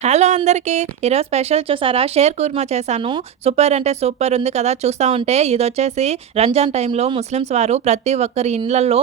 Hello అందరికీ. ఈరోజు special చూసారా? షేర్ కుర్మా చేశాను. సూపర్ అంటే సూపర్ ఉంది కదా! చూస్తా ఉంటే ఇదొచ్చేసి రంజాన్ టైంలో ముస్లిమ్స్ వారు ప్రతి ఒక్కరి ఇండ్లల్లో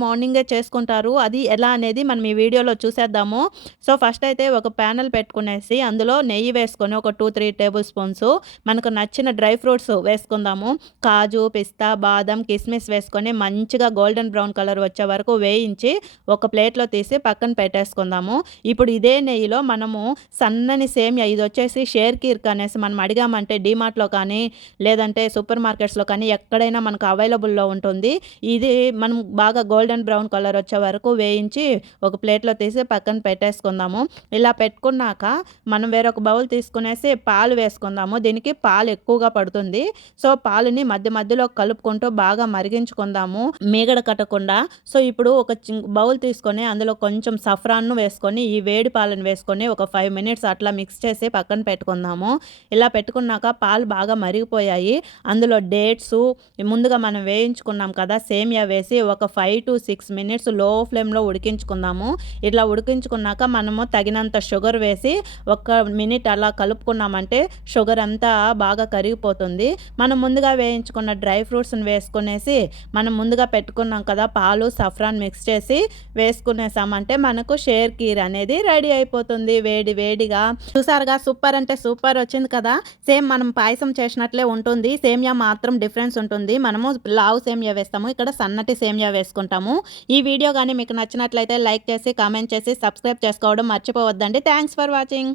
మార్నింగే చేసుకుంటారు. అది ఎలా అనేది మనం ఈ వీడియోలో చూసేద్దాము. సో, ఫస్ట్ అయితే ఒక ప్యానెల్ పెట్టుకునేసి అందులో నెయ్యి వేసుకొని ఒక 2, 3 టేబుల్ స్పూన్స్ మనకు నచ్చిన డ్రై ఫ్రూట్స్ వేసుకుందాము. కాజు, పిస్తా, బాదం, కిస్మిస్ వేసుకొని మంచిగా గోల్డెన్ బ్రౌన్ కలర్ వచ్చే వరకు వేయించి ఒక ప్లేట్‌లో తీసి పక్కన పెట్టేసుకుందాము. ఇప్పుడు ఇదే నెయ్యిలో మనము సన్నని సేమియా ఇదొచ్చేసి షేర్ కీర్క్ అనేసి మనం అడిగామంటే డీమార్ట్‌లో కానీ, లేదంటే సూపర్ మార్కెట్స్‌లో కానీ ఎక్కడైనా మనకు అవైలబుల్‌లో ఉంటుంది. ఇది మనం బాగా గోల్డెన్ బ్రౌన్ కలర్ వచ్చే వరకు వేయించి ఒక ప్లేట్‌లో తీసి పక్కన పెట్టేసుకుందాము. ఇలా పెట్టుకున్నాక మనం వేరొక బౌల్ తీసుకునేసి పాలు వేసుకుందాము. దీనికి పాలు ఎక్కువగా పడుతుంది. సో, పాలని మధ్యలో కలుపుకుంటూ బాగా మరిగించుకుందాము మీగడ కట్టకుండా. సో, ఇప్పుడు ఒక బౌల్ తీసుకొని అందులో కొంచెం సఫ్రాన్‌ను వేసుకొని ఈ వేడి పాలను వేసుకొని ఒక 5 మినిట్స్ అట్లా మిక్స్ చేసి పక్కన పెట్టుకుందాము. ఇలా పెట్టుకున్నాక పాలు బాగా మరిగిపోయాయి. అందులో డేట్సు ముందుగా మనం వేయించుకున్నాం కదా! సేమియా వేసి ఒక 5-6 మినిట్స్ లో ఫ్లేమ్‌లో ఉడికించుకుందాము. ఇట్లా ఉడికించుకున్నాక మనము తగినంత షుగర్ వేసి ఒక మినిట్ అలా కలుపుకున్నామంటే షుగర్ అంతా బాగా కరిగిపోతుంది. మనం ముందుగా వేయించుకున్న డ్రై ఫ్రూట్స్‌ని వేసుకునేసి మనం ముందుగా పెట్టుకున్నాం కదా! పాలు, సఫ్రాన్ మిక్స్ చేసి వేసుకునేసామంటే మనకు షేర్ కీర్ అనేది రెడీ అయిపోతుంది వేడి వేడిగా. చూసారుగా సూపర్ అంటే సూపర్ వచ్చింది కదా! సేమ్ మనం పాయసం చేసినట్లే ఉంటుంది. సేమియా మాత్రం డిఫరెన్స్ ఉంటుంది. మనము లావు సేమియా వేస్తాము. ఇక్కడ సన్నటి సేమియా వేసుకుంటాము. ఈ వీడియో గాని మీకు నచ్చినట్లయితే లైక్ చేసి, కామెంట్ చేసి, సబ్స్క్రైబ్ చేసుకోవడం మర్చిపోవద్దండి. Thanks for watching.